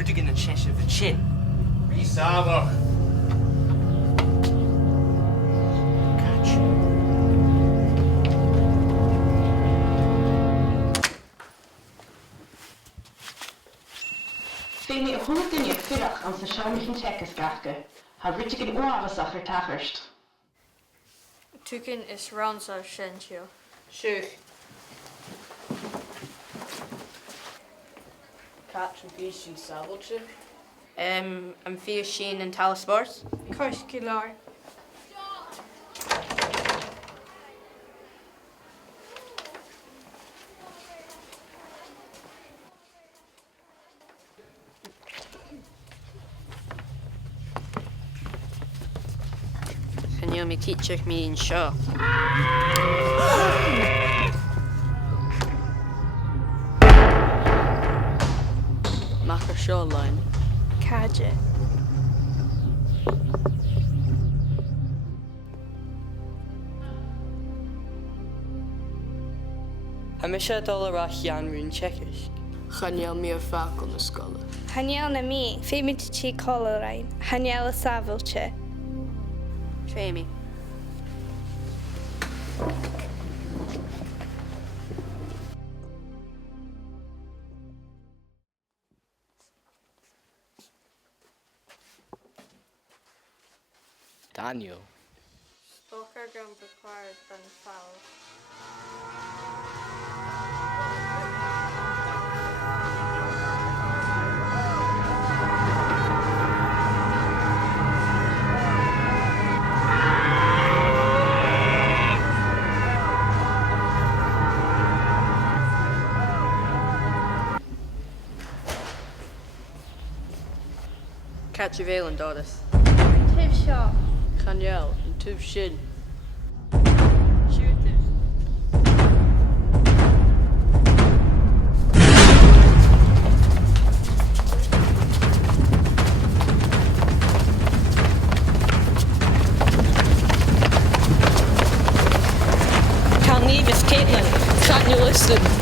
ruidigin and shesha the chin. Rhys a-mach. Catch. Faigh mé a thula duine filach an sa seomichin teachas gachga, ha ruidigin uavasach tachirst. Tukin is ransa shenchio. Sure. Catch and fish and sàbhailte. I'm fear Sheen and Talasport. Sgoilearan. Can you me teacher me in show? Macher shoreline. Kaje. Hamisha dollarach yan rune Czechish. Chanel mi a fac on the sgoile. Haniel na mi. Faigh mé tí colerain. Haniel a sàbhailte. Jamie. Daniel. Stoker gan required than foul. Catch your veil and daughters. Tiv shaw. Chaniel and Tub Shin. Shooters. Can leave is Caitlin. Can't you listen?